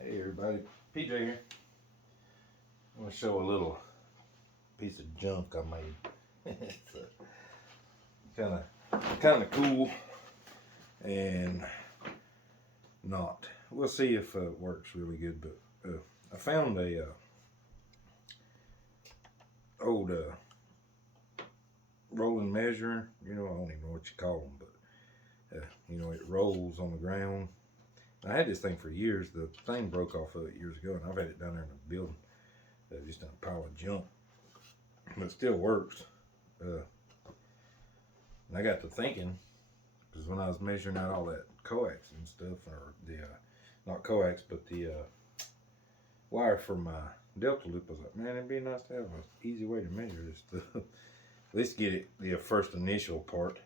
Hey everybody, PJ here. I'm gonna show a little piece of junk I made. It's kind of cool and not. We'll see if it works really good. But I found a old rolling measure. I don't even know what you call them, but it rolls on the ground. I had this thing for years. The thing broke off of it years ago, and I've had it down there in the building, just in a pile of junk. But it still works. And I got to thinking, because when I was measuring out all that coax and stuff, or the not coax, but the wire for my delta loop, I was like, man, it'd be nice to have an easy way to measure this stuff. At least get it the first initial part.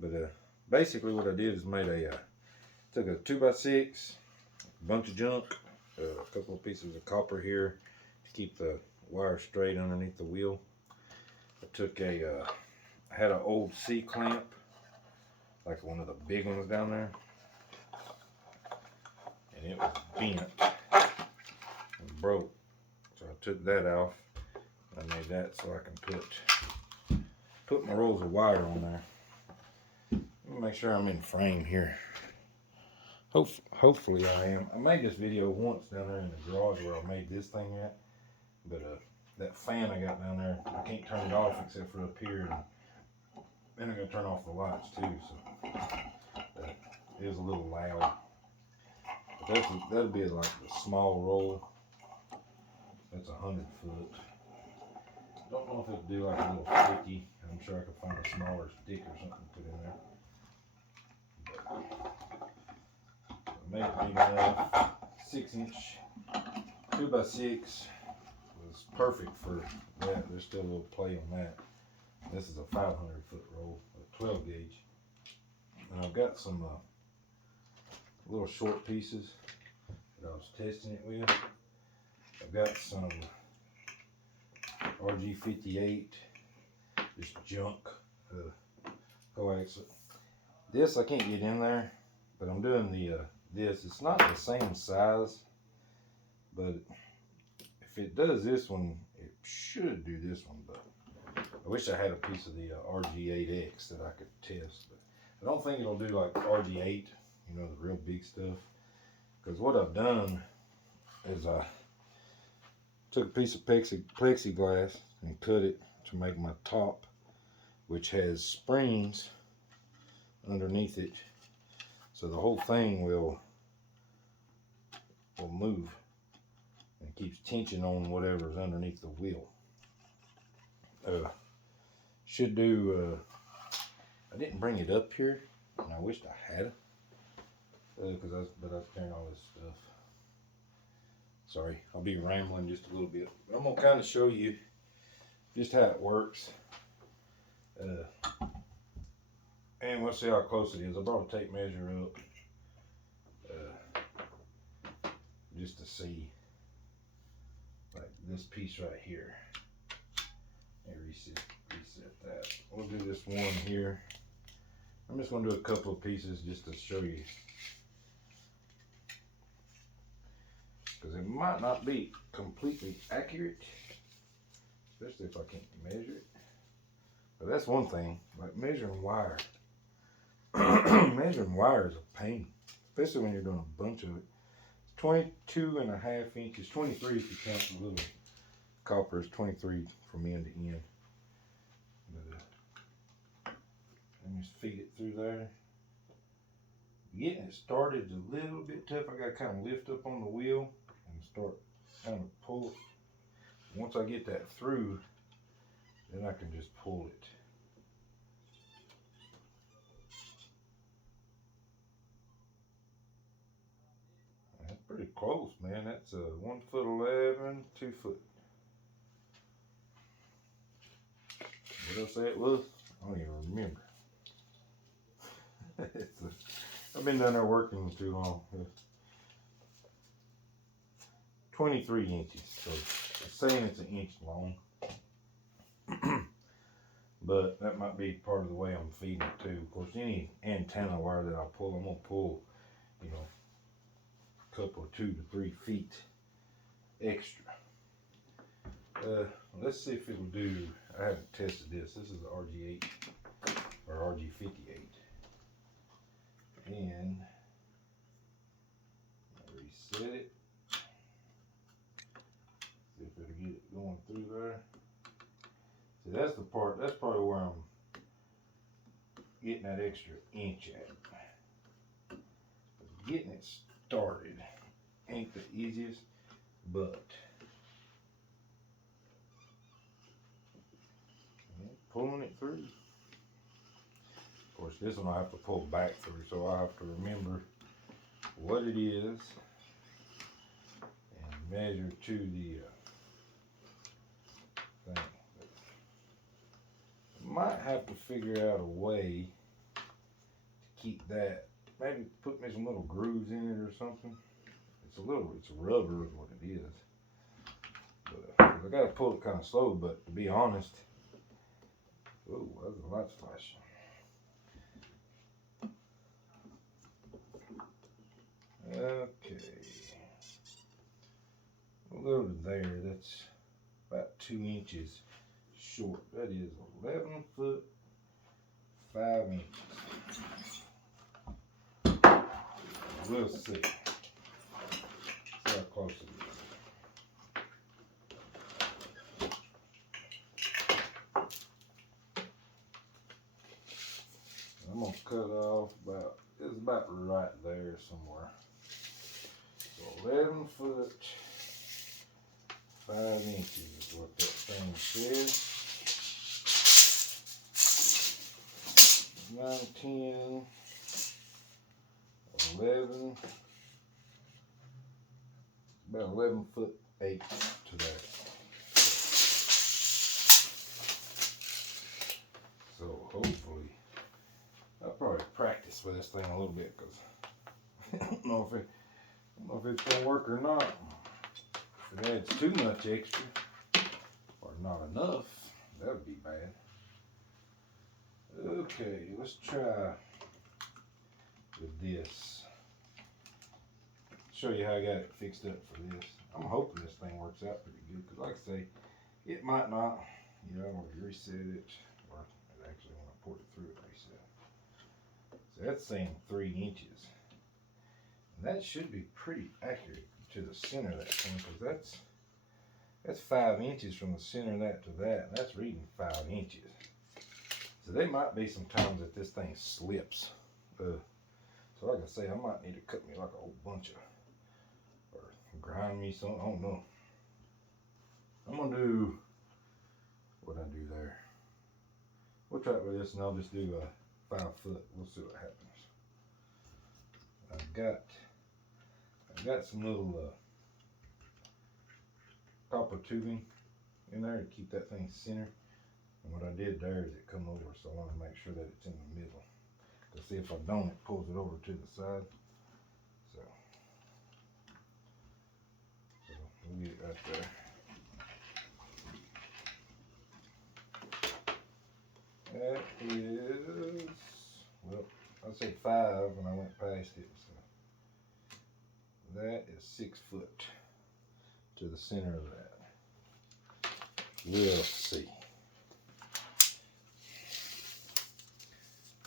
But basically, what I did is made took a 2x6, a bunch of junk, a couple of pieces of copper here to keep the wire straight underneath the wheel. I took I had an old C-clamp, like one of the big ones down there, and it was bent and broke. So I took that off. I made that so I can put my rolls of wire on there. Let me make sure I'm in frame here. Hopefully I am. I made this video once down there in the garage where I made this thing at, but that fan I got down there, I can't turn it off except for up here, and then I'm gonna turn off the lights too, so it is a little loud. But that'll be like the small roll. That's 100 foot. Don't know if it'll do like a little 50. I'm sure I could find a smaller stick or something to put in there. But I made it big enough. 6-inch 2x6 was perfect for that. There's still a little play on that. This is a 500 foot roll, a 12 gauge. And I've got some little short pieces that I was testing it with. I've got some RG58, just junk coax. This I can't get in there, but I'm doing the this. It's not the same size, but if it does this one, it should do this one. But I wish I had a piece of the RG8X that I could test. But I don't think it'll do like RG8, the real big stuff. Because what I've done is I took a piece of plexiglass and cut it to make my top, which has springs underneath it, so the whole thing will move and keeps tension on whatever's underneath the wheel. Should do. I didn't bring it up here, and I wished I had it, but I was carrying all this stuff. Sorry, I'll be rambling just a little bit. But I'm gonna kind of show you just how it works, and we'll see how close it is. I brought a tape measure up just to see, like this piece right here. And reset that. We'll do this one here. I'm just gonna do a couple of pieces just to show you, because it might not be completely accurate, especially if I can't measure it. But that's one thing, like measuring wire. Measuring wire is a pain, especially when you're doing a bunch of it. It's 22.5 inches, 23 if you count the little copper, is 23 from end to end. But let me just feed it through there. Getting it started is a little bit tough. I gotta kind of lift up on the wheel and start kind of pull it. Once I get that through, then I can just pull it. That's pretty close, man. That's 1 foot 11, 2 foot. What did I say it was? I don't even remember. I've been down there working too long. 23 inches, so I'm saying it's 1 inch long. But that might be part of the way I'm feeding it too. Of course, any antenna wire that I pull, I'm gonna pull, couple of 2 to 3 feet extra. Let's see if it'll do. I haven't tested this. This is the RG8 or RG58, and I reset it. See if it'll get it going through there. See, that's the part. That's probably where I'm getting that extra inch at. Getting it started ain't the easiest, but pulling it through. Of course, this one I have to pull back through, so I have to remember what it is and measure to the thing. Might have to figure out a way to keep that. Maybe put me some little grooves in it or something. It's rubber is what it is. But I gotta pull it kind of slow, but to be honest, oh, the light's flashing. Okay. We'll go to there. That's about 2 inches short. That is 11 foot 5 inches. We'll see. See how close it is. I'm gonna cut off it's about right there somewhere. So 11 foot 5 inches is what that thing says. 9, 10, 11, about 11 foot 8 to that. So hopefully, I'll probably practice with this thing a little bit because I don't know if it's gonna work or not. If it adds too much extra or not enough, that would be bad. Okay, let's try with this. Show you how I got it fixed up for this. I'm hoping this thing works out pretty good because, like I say, it might not. You know, I'm gonna reset it, or actually when I port it through, it reset. So that's saying 3 inches, and that should be pretty accurate to the center of that thing because that's 5 inches from the center of that to that, and that's reading 5 inches. So there might be some times that this thing slips. So like I say, I might need to cut me like a whole bunch of, or grind me something, I don't know. I'm gonna do what I do there. We'll try it with this and I'll just do a 5 foot. We'll see what happens. I've got some little copper tubing in there to keep that thing centered. And what I did there is it come over, so I want to make sure that it's in the middle. To see if I don't, it pulls it over to the side. So we'll get it right there. That is, well, I said 5 and I went past it. So that is 6 foot to the center of that. We'll see.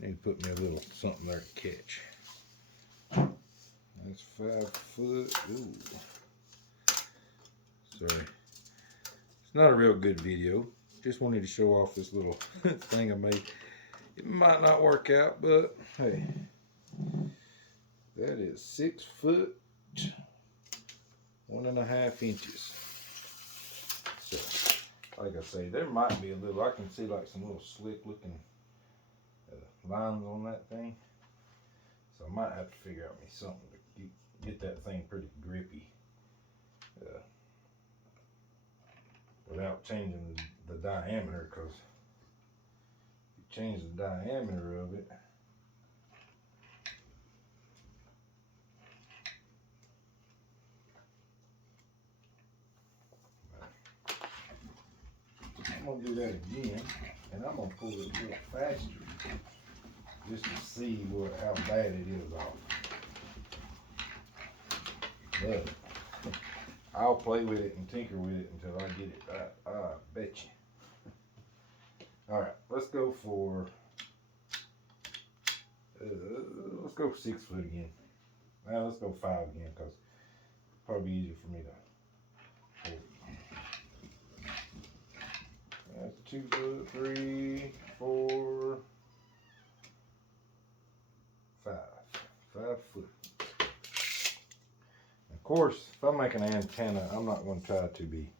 Need to put me a little something there to catch. That's 5 foot. Ooh. Sorry. It's not a real good video. Just wanted to show off this little thing I made. It might not work out, but hey. That is 6 foot 1.5 inches. So, like I say, there might be a little, I can see like some little slick looking lines on that thing, so I might have to figure out me something to get that thing pretty grippy without changing the diameter, because if you change the diameter of it, I'm going to do that again, and I'm going to pull it a little faster just to see how bad it is off. But I'll play with it and tinker with it until I get it right. I bet you. Alright, let's go for 6 foot again. Now let's go 5 again, because it's probably easier for me to hold. That's 2 foot, 3, 4, 5. 5 foot. Of course, if I make an antenna, I'm not going to try to be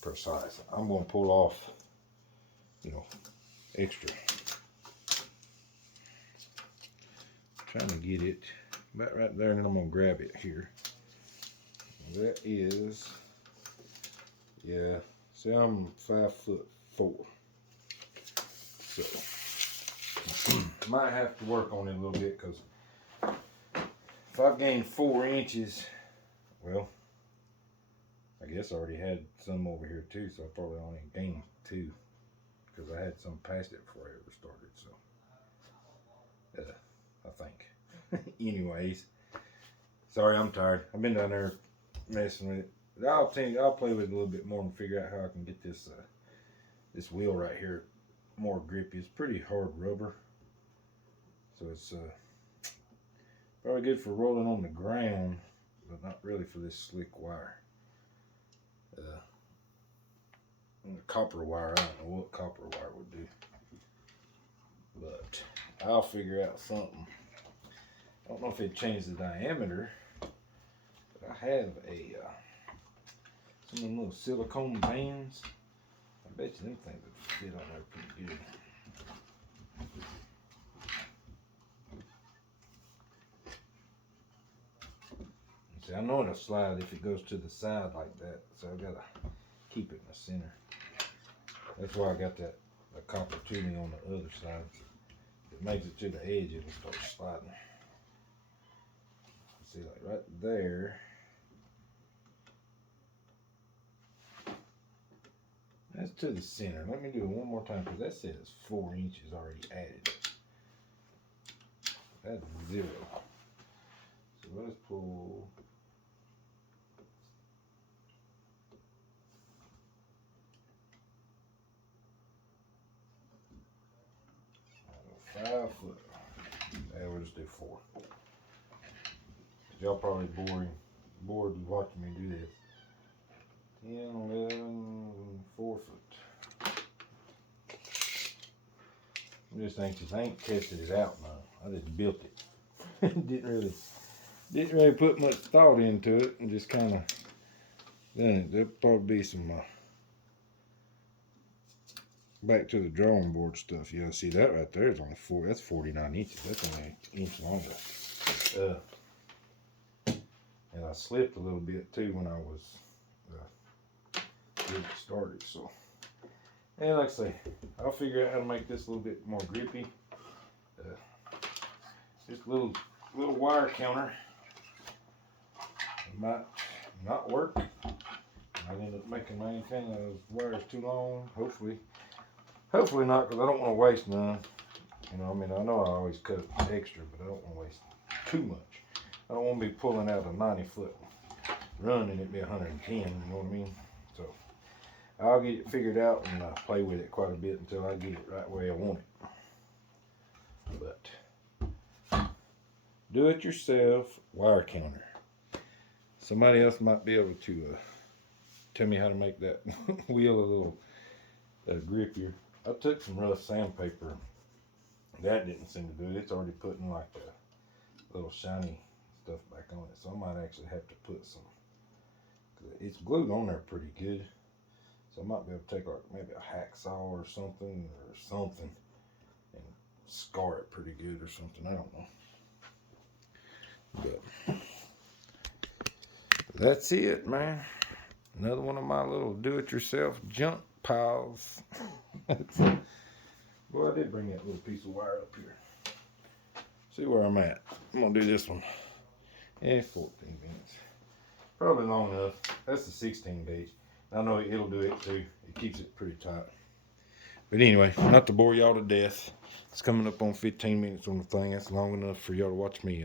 precise. I'm going to pull off, extra. Trying to get it about right there, and then I'm going to grab it here. That is, yeah, see, I'm 5'4". So, might have to work on it a little bit, because if I've gained 4 inches, well, I guess I already had some over here too, so I probably only gained 2, because I had some past it before I ever started, so, I think. Anyways, sorry, I'm tired. I've been down there messing with it. I'll play with it a little bit more and figure out how I can get this this wheel right here more grippy. It's pretty hard rubber, so it's probably good for rolling on the ground, but not really for this slick wire. Copper wire, I don't know what copper wire would do, but I'll figure out something. I don't know if it changed the diameter, but I have some of them little silicone bands. I bet you them things would fit on there pretty good. See, I know it'll slide if it goes to the side like that, so I gotta keep it in the center. That's why I got the copper tubing on the other side. If it makes it to the edge, it'll start sliding. See, like right there. That's to the center. Let me do it one more time, because that says 4 inches already added. That's 0. So let's pull. I don't know, 5 foot. Yeah, we'll just do 4. Y'all probably bored watching me do this. 10, 11, 4 foot. I'm just anxious. I ain't tested it out now. I just built it. didn't really put much thought into it, and just kind of done it. There'll probably be some back to the drawing board stuff. Yeah, see that right there is only 4. That's 49 inches. That's only an inch longer. And I slipped a little bit too when I was getting started. So, and like I say, I'll figure out how to make this a little bit more grippy. This little wire counter might not work. I end up making my antenna those wires too long. Hopefully not, because I don't want to waste none. I mean, I know I always cut extra, but I don't want to waste too much. I don't want to be pulling out a 90-foot run and it be 110, you know what I mean? So, I'll get it figured out and play with it quite a bit until I get it right where I want it. But, do it yourself wire counter. Somebody else might be able to tell me how to make that wheel a little grippier. I took some rough sandpaper. That didn't seem to do it. It's already putting like a little shiny stuff back on it. So I might actually have to put some. It's glued on there pretty good. So I might be able to take like maybe a hacksaw or something and scar it pretty good or something. I don't know. But that's it, man. Another one of my little do-it-yourself junk piles. Boy, I did bring that little piece of wire up here. See where I'm at. I'm gonna do this one. 14 minutes. Probably long enough. That's the 16 gauge. I know it'll do it too. It keeps it pretty tight. But anyway, not to bore y'all to death. It's coming up on 15 minutes on the thing. That's long enough for y'all to watch me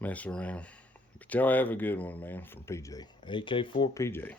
mess around. But y'all have a good one, man, from PJ. AK4 PJ.